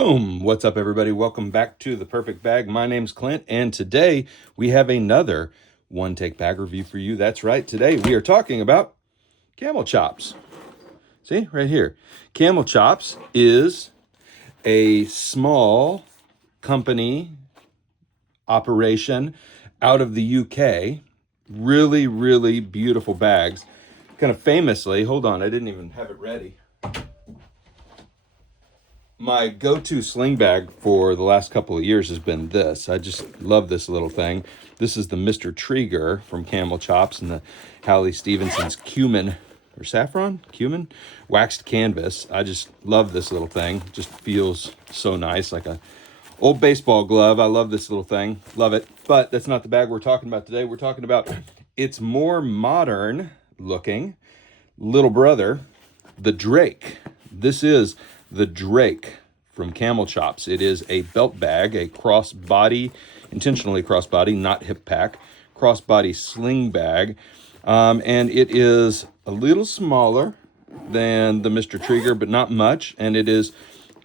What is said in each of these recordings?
Boom! What's up, everybody? Welcome back to The Perfect Bag. My name's Clint, and today we have another one-take bag review for you. That's right. Today we are talking about Camelchops. See, right here. Camelchops is a small company operation out of the UK. Really, really beautiful bags. Kind of famously, hold on, I didn't even have it ready. My go-to sling bag for the last couple of years has been this. I just love this little thing. This is the Mr. Trigger from Camelchops and the Hallie Stevenson's cumin or saffron cumin waxed canvas. I just love this little thing. It just feels so nice, like a old baseball glove. I love this little thing. Love it. But that's not the bag we're talking about today. We're talking about its more modern looking little brother, the Drake. This is the Drake from Camelchops. It is a belt bag, a crossbody, intentionally crossbody, not hip pack, crossbody sling bag. And it is a little smaller than the Mr. Trigger, but not much. And it is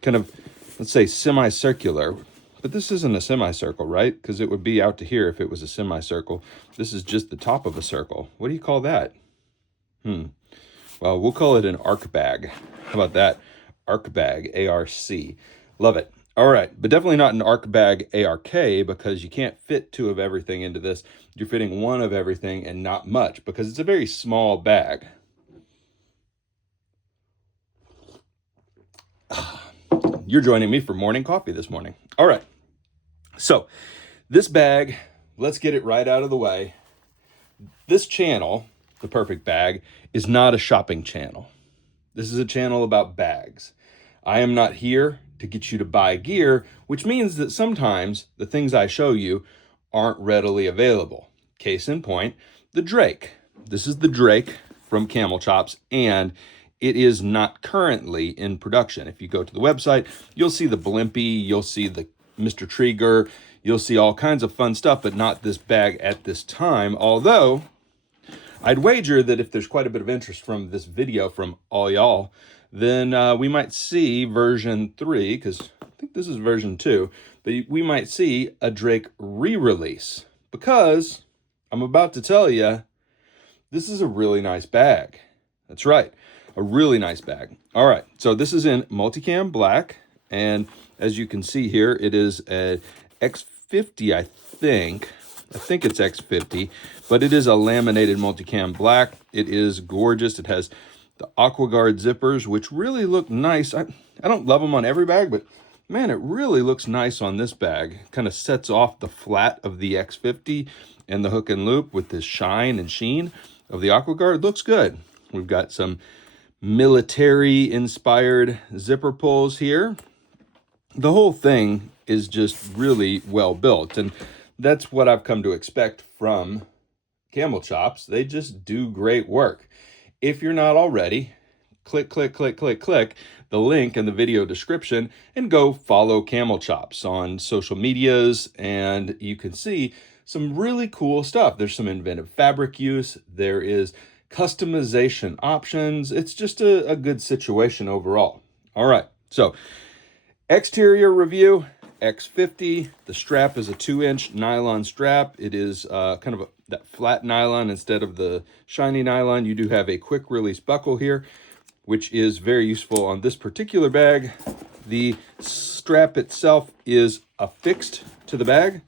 kind of, let's say, semicircular. But this isn't a semicircle, right? Because it would be out to here if it was a semicircle. This is just the top of a circle. What do you call that? Well, we'll call it an arc bag. How about that? Arc bag, A-R-C. Love it. All right, but definitely not an arc bag, A-R-K, because you can't fit two of everything into this. You're fitting one of everything and not much, because it's a very small bag. You're joining me for morning coffee this morning. All right, so this bag, let's get it right out of the way. This channel, The Perfect Bag, is not a shopping channel. This is a channel about bags. I am not here to get you to buy gear, which means that sometimes the things I show you aren't readily available. Case in point, the Drake. This is the Drake from Camelchops, and it is not currently in production. If you go to the website, you'll see the Blimpie, you'll see the Mr. Trigger, you'll see all kinds of fun stuff, but not this bag at this time, although I'd wager that if there's quite a bit of interest from this video from all y'all, then we might see version 3, because I think this is version 2, but we might see a Drake re-release, because I'm about to tell you, this is a really nice bag. That's right, a really nice bag. All right, so this is in Multicam black, and as you can see here, it is a X50, I think it's X50, but it is a laminated Multicam black. It is gorgeous. It has the AquaGuard zippers, which really look nice. I don't love them on every bag, but man, it really looks nice on this bag. Kind of sets off the flat of the X50 and the hook and loop with this shine and sheen of the AquaGuard. Looks good. We've got some military-inspired zipper pulls here. The whole thing is just really well built, and that's what I've come to expect from Camelchops. They just do great work. If you're not already, click the link in the video description and go follow Camelchops on social medias, and you can see some really cool stuff. There's some inventive fabric use. There is customization options. It's just a good situation overall. All right, so exterior review. X50, the strap is a 2-inch nylon strap. It is kind of that flat nylon instead of the shiny nylon. You do have a quick release buckle here, which is very useful on this particular bag. The strap itself is affixed to the bag,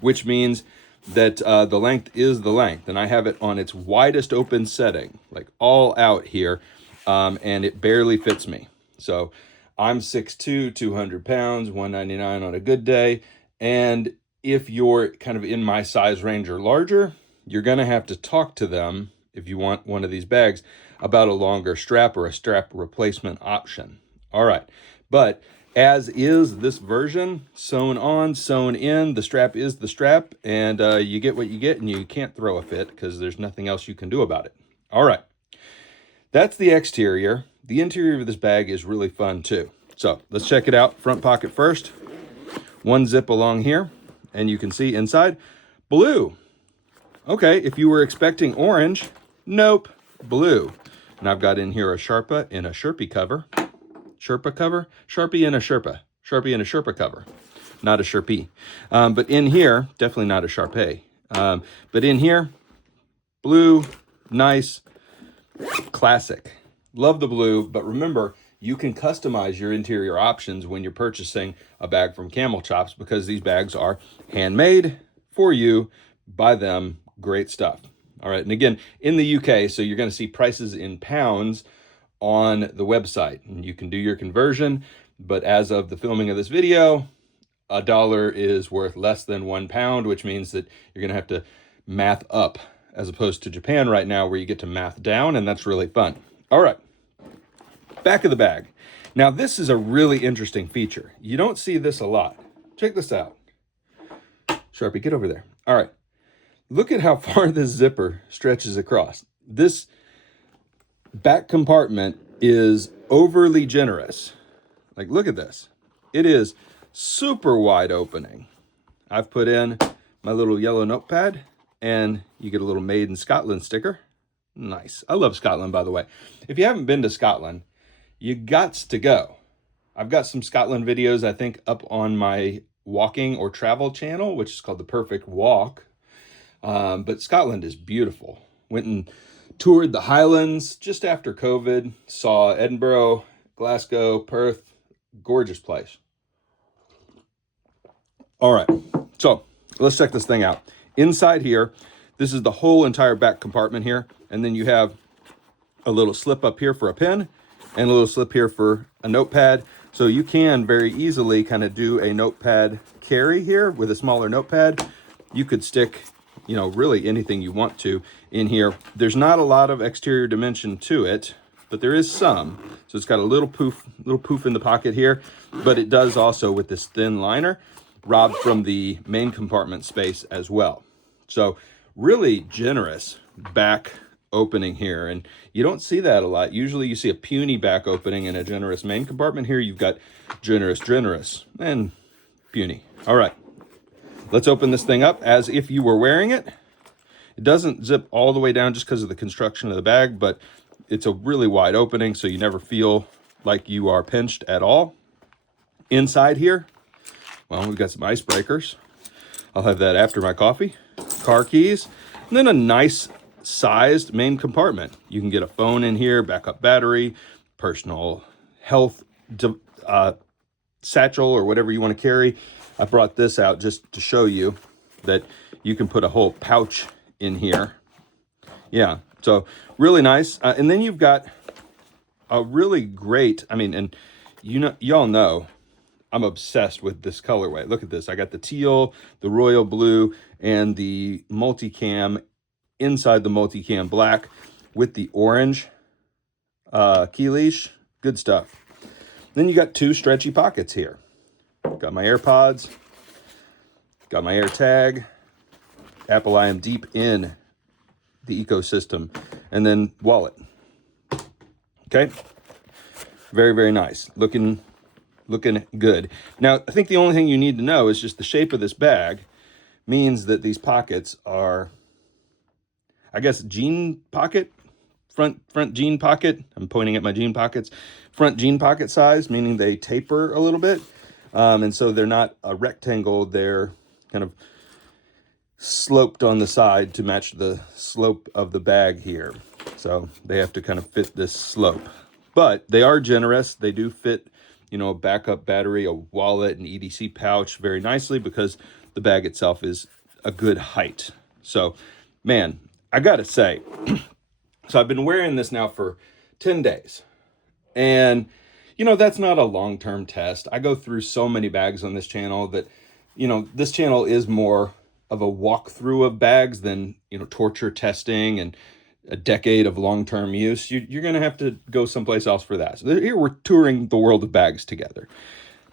which means that the length is the length, and I have it on its widest open setting, like all out here, and it barely fits me. So I'm 6'2", 200 pounds, 199 on a good day. And if you're kind of in my size range or larger, you're going to have to talk to them, if you want one of these bags, about a longer strap or a strap replacement option. All right. But as is this version, sewn on, sewn in, the strap is the strap, and you get what you get, and you can't throw a fit because there's nothing else you can do about it. All right. That's the exterior. The interior of this bag is really fun too. So let's check it out. Front pocket first. One zip along here, and you can see inside, blue. Okay, if you were expecting orange, nope, blue. And I've got in here a Sherpa in a Sherpie cover. Sherpa cover? Sharpie and a Sherpa. Sharpie and a Sherpa cover, not a Sherpie. But in here, definitely not a Sharpei. But in here, blue, nice, classic. Love the blue, but remember, you can customize your interior options when you're purchasing a bag from Camelchops, because these bags are handmade for you by them. Great stuff. All right, and again, in the UK, so you're going to see prices in pounds on the website, and you can do your conversion, but as of the filming of this video, $1 is worth less than £1, which means that you're going to have to math up, as opposed to Japan right now where you get to math down, and that's really fun. All right, back of the bag. Now this is a really interesting feature. You don't see this a lot. Check this out. Sharpie, get over there. All right, look at how far this zipper stretches across. This back compartment is overly generous. Like, look at this. It is super wide opening. I've put in my little yellow notepad, and you get a little Maiden Scotland sticker. Nice. I love Scotland, by the way. If you haven't been to Scotland, you gots to go. I've got some Scotland videos, I think, up on my walking or travel channel, which is called The Perfect Walk. But Scotland is beautiful. Went and toured the Highlands just after COVID. Saw Edinburgh, Glasgow, Perth. Gorgeous place. All right, so let's check this thing out. Inside here, this is the whole entire back compartment here. And then you have a little slip up here for a pen and a little slip here for a notepad. So you can very easily kind of do a notepad carry here with a smaller notepad. You could stick, you know, really anything you want to in here. There's not a lot of exterior dimension to it, but there is some. So it's got a little poof in the pocket here, but it does also with this thin liner, robbed from the main compartment space as well. So really generous back opening here, and you don't see that a lot. Usually you see a puny back opening and a generous main compartment. Here you've got generous, and puny. All right, let's open this thing up as if you were wearing it. It doesn't zip all the way down just because of the construction of the bag, but it's a really wide opening, so you never feel like you are pinched at all. Inside here, well, we've got some icebreakers. I'll have that after my coffee. Car keys, and then a nice sized main compartment. You can get a phone in here, backup battery, personal health satchel, or whatever you want to carry. I brought this out just to show you that you can put a whole pouch in here. Yeah, so really nice. And then you've got a really great, I mean, and y'all know I'm obsessed with this colorway. Look at this. I got the teal, the royal blue, and the Multicam inside the Multicam black with the orange key leash. Good stuff. Then you got two stretchy pockets here. Got my AirPods, got my AirTag, Apple I am deep in the ecosystem, and then wallet. Okay, very, very nice. Looking good. Now, I think the only thing you need to know is just the shape of this bag means that these pockets are, I guess, jean pocket, front jean pocket. I'm pointing at my jean pockets. Front jean pocket size, meaning they taper a little bit. And so they're not a rectangle, they're kind of sloped on the side to match the slope of the bag here. So they have to kind of fit this slope. But they are generous. They do fit, you know, a backup battery, a wallet, an EDC pouch very nicely because the bag itself is a good height. So, man, I gotta say, so I've been wearing this now for 10 days. And, you know, that's not a long-term test. I go through so many bags on this channel that, you know, this channel is more of a walkthrough of bags than, you know, torture testing and a decade of long-term use. You're going to have to go someplace else for that. So here we're touring the world of bags together.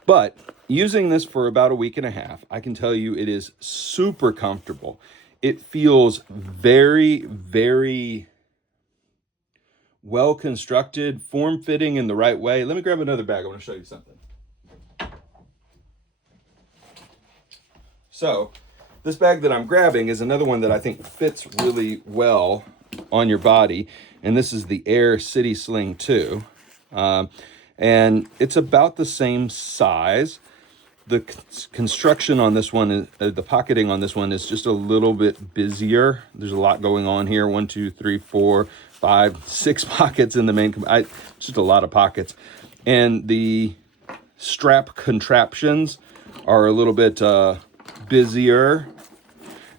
But using this for about a week and a half, I can tell you it is super comfortable. It feels very, very well constructed, form-fitting in the right way. Let me grab another bag. I want to show you something. So this bag that I'm grabbing is another one that I think fits really well on your body. And this is the Air City Sling 2. and it's about the same size. The construction on this one, the pocketing on this one is just a little bit busier. There's a lot going on here. 1, 2, 3, 4, 5, 6 pockets in the main. Just a lot of pockets, and the strap contraptions are a little bit busier.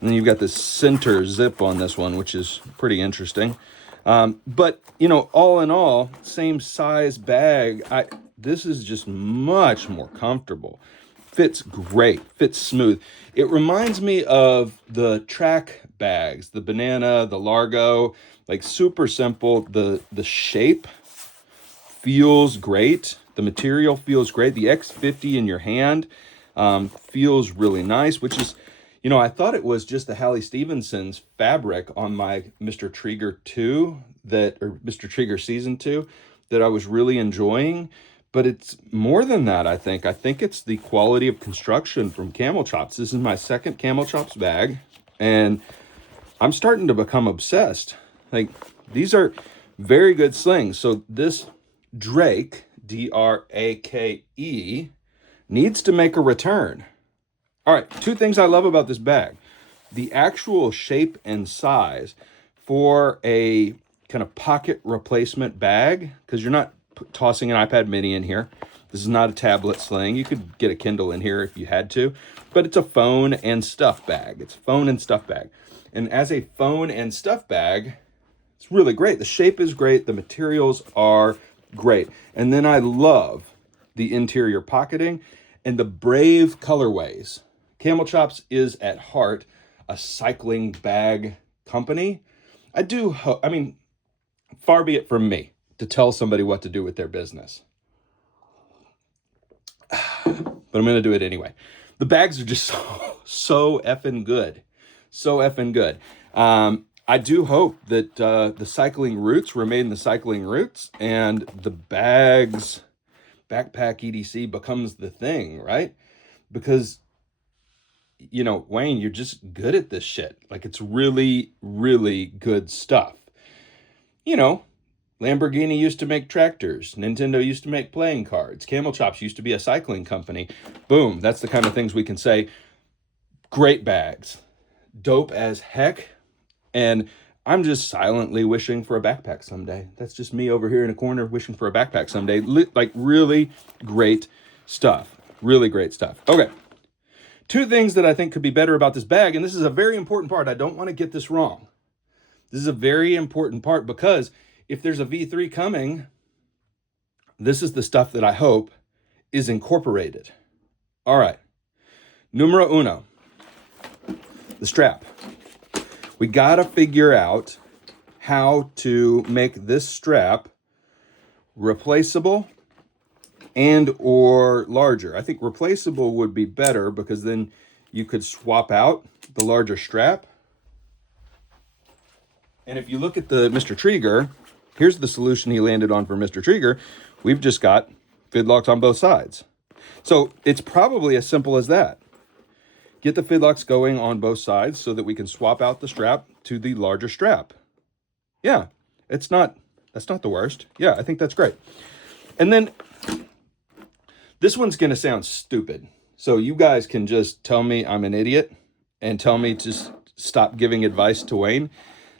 And then you've got this center zip on this one, which is pretty interesting. But, you know, all in all, same size bag. This is just much more comfortable. Fits great, fits smooth. It reminds me of the track bags, the Banana, the Largo, like super simple. The shape feels great. The material feels great. The X50 in your hand feels really nice, which is, you know, I thought it was just the Hallie Stevenson's fabric on my Mr. Trigger 2 or Mr. Trigger Season 2 that I was really enjoying. But it's more than that, I think. I think it's the quality of construction from Camelchops. This is my second Camelchops bag, and I'm starting to become obsessed. Like, these are very good slings. So this Drake, D-R-A-K-E, needs to make a return. All right, 2 things I love about this bag. The actual shape and size for a kind of pocket replacement bag, because you're not tossing an iPad mini in here. This is not a tablet sling. You could get a Kindle in here if you had to, but it's a phone and stuff bag. It's a phone and stuff bag. And as a phone and stuff bag, it's really great. The shape is great. The materials are great. And then I love the interior pocketing and the brave colorways. Camelchops is at heart a cycling bag company. I mean, far be it from me to tell somebody what to do with their business, but I'm going to do it anyway. The bags are just so effing good. So effing good. I do hope that the cycling roots remain the cycling roots and the bags, backpack EDC becomes the thing, right? Because, you know, Wayne, you're just good at this shit. Like, it's really, really good stuff. You know, Lamborghini used to make tractors. Nintendo used to make playing cards. Camelchops used to be a cycling company. Boom, that's the kind of things we can say. Great bags. Dope as heck. And I'm just silently wishing for a backpack someday. That's just me over here in a corner wishing for a backpack someday. Like, really great stuff. Really great stuff. Okay. 2 things that I think could be better about this bag, and this is a very important part. I don't want to get this wrong. This is a very important part because if there's a V3 coming, this is the stuff that I hope is incorporated. All right. Numero uno, the strap. We got to figure out how to make this strap replaceable and or larger. I think replaceable would be better because then you could swap out the larger strap. And if you look at the Mr. Trigger, here's the solution he landed on for Mr. Trigger. We've just got fidlocks on both sides. So it's probably as simple as that. Get the fidlocks going on both sides so that we can swap out the strap to the larger strap. Yeah, that's not the worst. Yeah, I think that's great. And then this one's going to sound stupid. So you guys can just tell me I'm an idiot and tell me to stop giving advice to Wayne.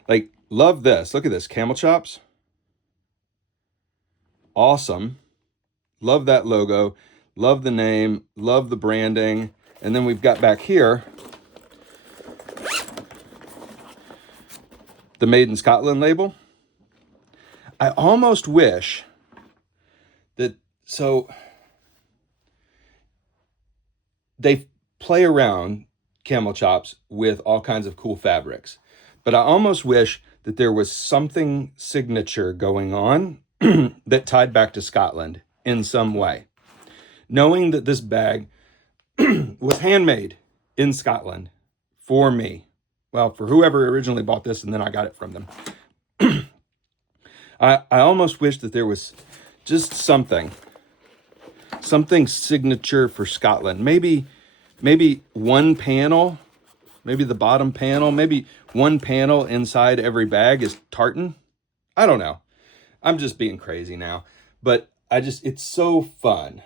Like, love this. Look at this. Camelchops. Awesome. Love that logo. Love the name. Love the branding. And then we've got back here the Maiden Scotland label. I almost wish that, so they play around, Camelchops, with all kinds of cool fabrics. But I almost wish that there was something signature going on that tied back to Scotland in some way. Knowing that this bag was handmade in Scotland for me. Well, for whoever originally bought this, and then I got it from them. I almost wish that there was just something signature for Scotland. Maybe one panel, maybe the bottom panel, maybe one panel inside every bag is tartan. I don't know. I'm just being crazy now. But it's so fun.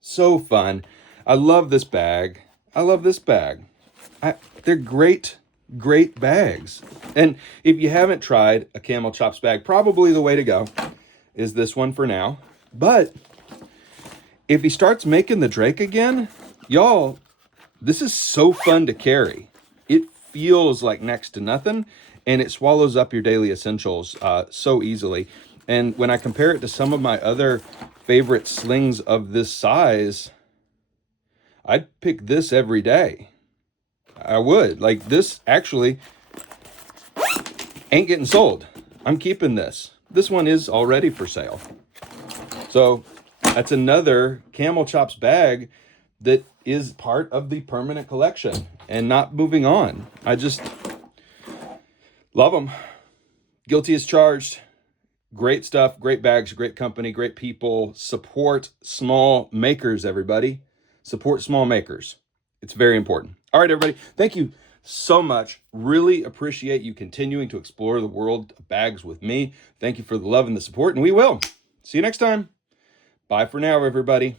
So fun. I love this bag. I love this bag. They're great, great bags. And if you haven't tried a Camelchops bag, probably the way to go is this one for now. But if he starts making the Drake again, y'all, this is so fun to carry. It feels like next to nothing, and it swallows up your daily essentials so easily. And when I compare it to some of my other favorite slings of this size, I'd pick this every day. I would. Like, this actually ain't getting sold. I'm keeping this. This one is already for sale. So that's another Camelchops bag that is part of the permanent collection and not moving on. I just love them. Guilty as charged. Great stuff, great bags, great company, great people. Support small makers, everybody. Support small makers. It's very important. All right, everybody. Thank you so much. Really appreciate you continuing to explore the world of bags with me. Thank you for the love and the support, and we will. See you next time. Bye for now, everybody.